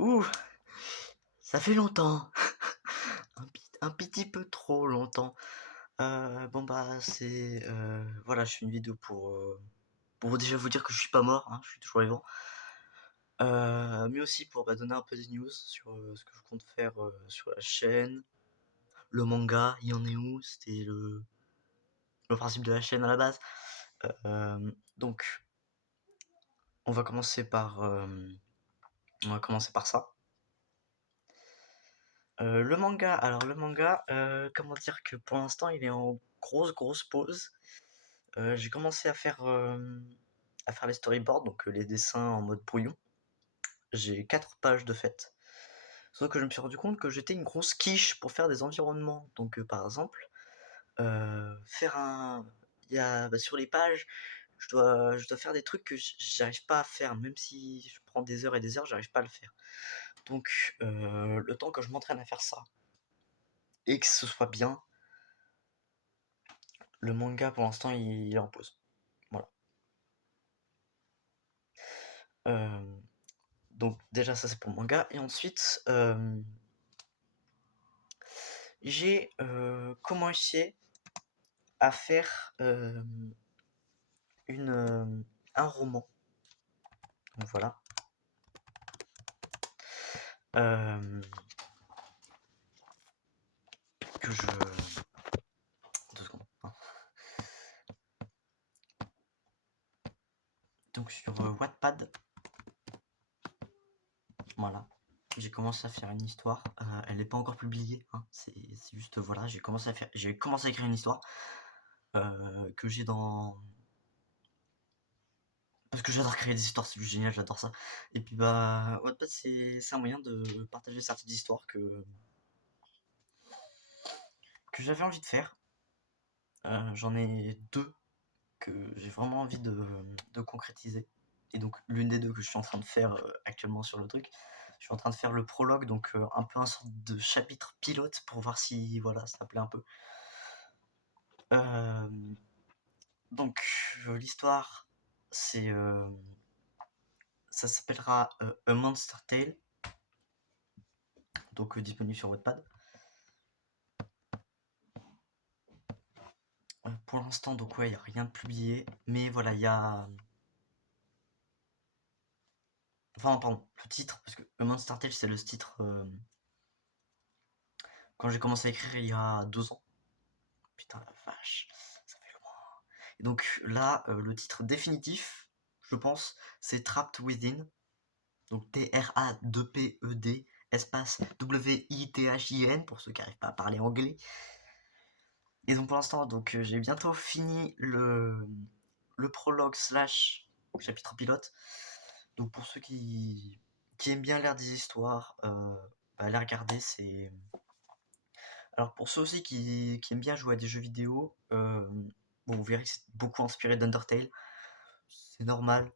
Ouh, ça fait longtemps, un petit peu trop longtemps. Bon bah c'est voilà, je fais une vidéo pour déjà vous dire que je suis pas mort, hein, je suis toujours vivant. Mais aussi pour donner un peu des news sur ce que je compte faire sur la chaîne. Le manga, il y en est où? C'était le principe de la chaîne à la base. Donc on va commencer par ça. Le manga, comment dire que pour l'instant il est en grosse pause. J'ai commencé à faire les storyboards, donc les dessins en mode brouillon. J'ai 4 pages de fait. Sauf que je me suis rendu compte que j'étais une grosse quiche pour faire des environnements. Donc par exemple, faire un... sur les pages, je dois faire des trucs que j'arrive pas à faire, même si je prends des heures et des heures, j'arrive pas à le faire. Donc le temps que je m'entraîne à faire ça, et que ce soit bien, le manga pour l'instant il est en pause. Voilà. Donc déjà ça c'est pour le manga. Et ensuite j'ai commencé à faire un roman. Donc voilà. Que je... 2 secondes. Hein. Donc sur Wattpad, voilà. J'ai commencé à faire une histoire. Elle n'est pas encore publiée. Hein. C'est juste voilà, j'ai commencé à écrire une histoire que j'ai dans... Parce que j'adore créer des histoires, c'est juste génial, j'adore ça. Et puis bah, Wattpad c'est un moyen de partager certaines histoires que j'avais envie de faire. J'en ai 2 que j'ai vraiment envie de concrétiser. Et donc l'une des 2 que je suis en train de faire actuellement sur le truc, je suis en train de faire le prologue, donc un peu un sorte de chapitre pilote pour voir si voilà, ça plaît un peu. Donc l'histoire, c'est ça s'appellera A Monster Tale, donc disponible sur Wattpad. Pour l'instant, donc ouais, il n'y a rien de publié, mais voilà, il y a... Enfin, pardon, le titre, parce que A Monster Tale, c'est le titre quand j'ai commencé à écrire il y a 2 ans. Putain la vache, ça fait loin. Et donc là, le titre définitif, je pense, c'est Trapped Within. Donc T-R-A-2-P-E-D espace W-I-T-H-I-N pour ceux qui n'arrivent pas à parler anglais. Et donc pour l'instant, donc j'ai bientôt fini le prologue slash chapitre pilote. Donc pour ceux qui aiment bien lire des histoires, allez regarder, c'est... Alors pour ceux aussi qui aiment bien jouer à des jeux vidéo, bon, vous verrez que c'est beaucoup inspiré d'Undertale. C'est normal,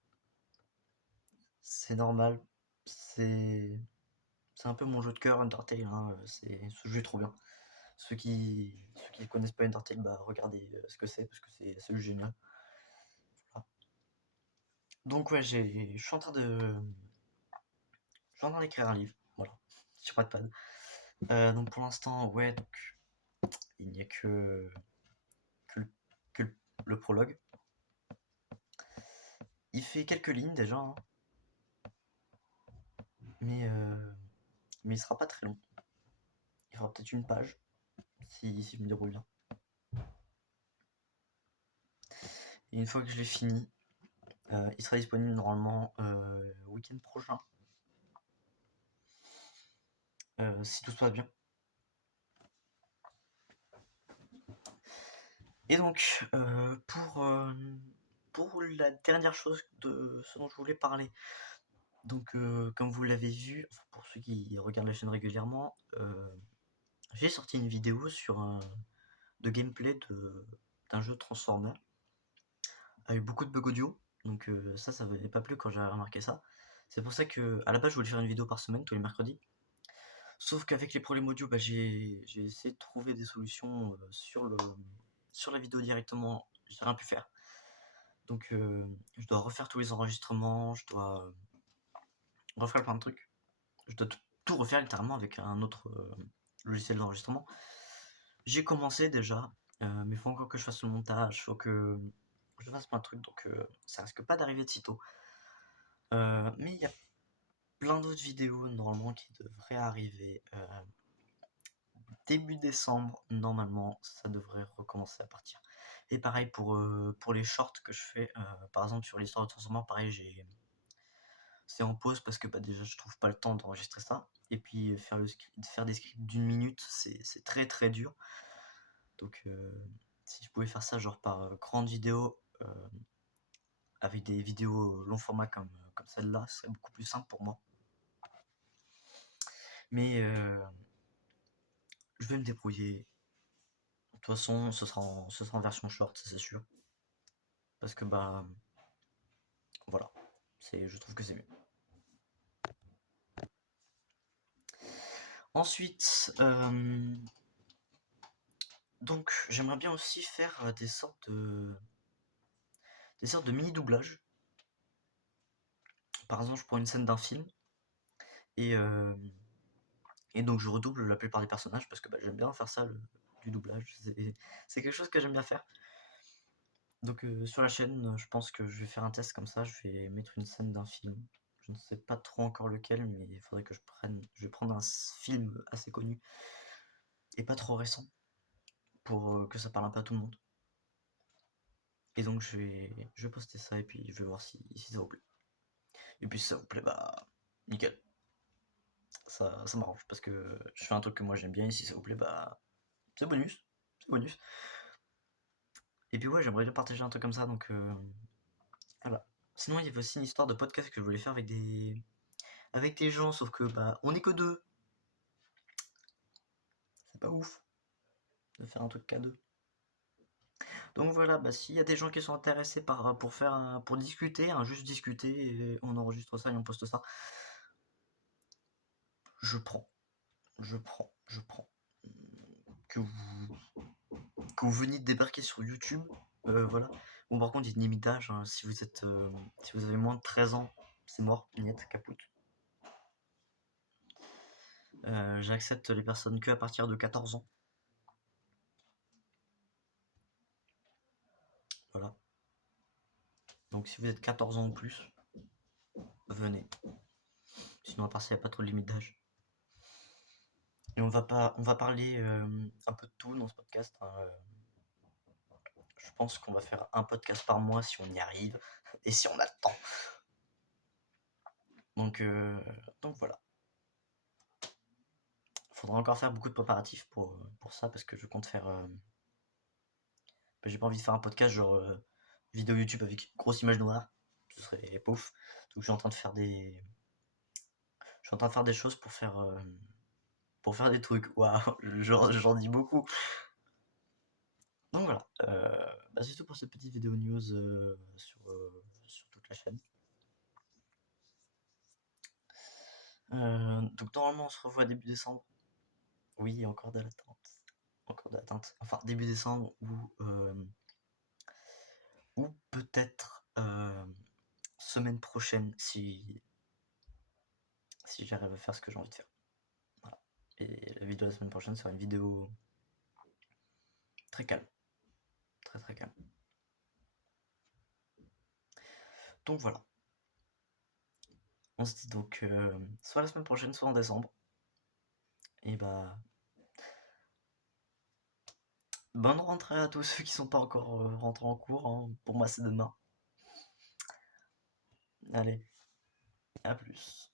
c'est normal. C'est c'est un peu mon jeu de cœur, Undertale. Hein. Ce jeu est trop bien. Ceux qui connaissent pas Undertale, bah regardez ce que c'est parce que c'est génial. Voilà. Donc ouais, je suis en train d'écrire un livre, voilà, sur Wattpad. Donc pour l'instant, ouais, donc il n'y a que, le, que le prologue. Il fait quelques lignes déjà, hein, mais il sera pas très long. Il fera peut-être une page, si je me débrouille bien. Et une fois que je l'ai fini, il sera disponible normalement week-end prochain, si tout se passe bien. Et donc, pour la dernière chose de ce dont je voulais parler, donc comme vous l'avez vu, enfin, pour ceux qui regardent la chaîne régulièrement, j'ai sorti une vidéo de gameplay d'un jeu Transformer avec beaucoup de bugs audio. Donc ça m'avait pas plu quand j'avais remarqué ça. C'est pour ça que à la base je voulais faire une vidéo par semaine tous les mercredis. Sauf qu'avec les problèmes audio, bah, j'ai essayé de trouver des solutions sur la vidéo directement. J'ai rien pu faire. Donc je dois refaire tous les enregistrements, je dois refaire plein de trucs. je dois tout refaire littéralement avec un autre logiciel d'enregistrement. J'ai commencé déjà, mais il faut encore que je fasse le montage, faut que je fasse plein de trucs, donc ça risque pas d'arriver de sitôt. Mais il y a plein d'autres vidéos normalement qui devraient arriver début décembre. Normalement, ça devrait recommencer à partir. Et pareil pour les shorts que je fais, par exemple sur l'histoire de Transformers, pareil, c'est en pause parce que déjà je trouve pas le temps d'enregistrer ça. Et puis faire des scripts d'une minute, c'est très très dur. Donc si je pouvais faire ça genre par grande vidéo, avec des vidéos long format comme celle-là, ce serait beaucoup plus simple pour moi. Mais je vais me débrouiller. De toute façon, ce sera en version short, ça c'est sûr. Parce que bah voilà, je trouve que c'est mieux. Ensuite, donc j'aimerais bien aussi faire des sortes de mini doublages. Par exemple, je prends une scène d'un film et donc je redouble la plupart des personnages parce que bah, j'aime bien faire ça, du doublage. C'est quelque chose que j'aime bien faire. Donc sur la chaîne, je pense que je vais faire un test comme ça. Je vais mettre une scène d'un film. Je ne sais pas trop encore lequel, mais il faudrait que je vais prendre un film assez connu et pas trop récent pour que ça parle un peu à tout le monde. Et donc je vais poster ça et puis je vais voir si ça vous plaît. Et puis si ça vous plaît, bah nickel. Ça m'arrange parce que je fais un truc que moi j'aime bien et si ça vous plaît, bah c'est bonus. C'est bonus. Et puis ouais, j'aimerais bien partager un truc comme ça, donc voilà. Sinon, il y avait aussi une histoire de podcast que je voulais faire avec des gens, sauf que bah on est que deux. C'est pas ouf de faire un truc qu'à deux. Donc voilà, bah s'il y a des gens qui sont intéressés pour discuter, juste discuter, et on enregistre ça et on poste ça, je prends. Je prends. Que vous, que vous veniez de débarquer sur YouTube, voilà. Bon, par contre, il y a une limite d'âge, hein, si vous avez moins de 13 ans, c'est mort, niet, caput. J'accepte les personnes que à partir de 14 ans. Voilà. Donc si vous êtes 14 ans ou plus, venez. Sinon, à part ça, il n'y a pas trop de limite d'âge. Et on va parler un peu de tout dans ce podcast, hein. Je pense qu'on va faire un podcast par mois si on y arrive et si on a le temps. Donc voilà. Faudra encore faire beaucoup de préparatifs pour ça parce que je compte faire. J'ai pas envie de faire un podcast genre vidéo YouTube avec grosse image noire. Ce serait pouf. Donc je suis en train de faire des choses pour faire des trucs. Waouh, j'en dis beaucoup. Donc voilà. Bah, c'est tout pour cette petite vidéo news sur toute la chaîne. Donc normalement on se revoit début décembre. Oui, encore de l'attente. Encore de l'attente. Enfin début décembre ou peut-être semaine prochaine si j'arrive à faire ce que j'ai envie de faire. Voilà. Et la vidéo de la semaine prochaine sera une vidéo très calme. Très très calme. Donc voilà. On se dit donc soit la semaine prochaine, soit en décembre. Et bah bonne rentrée à tous ceux qui sont pas encore rentrés en cours, hein. Pour moi c'est demain. Allez, à plus.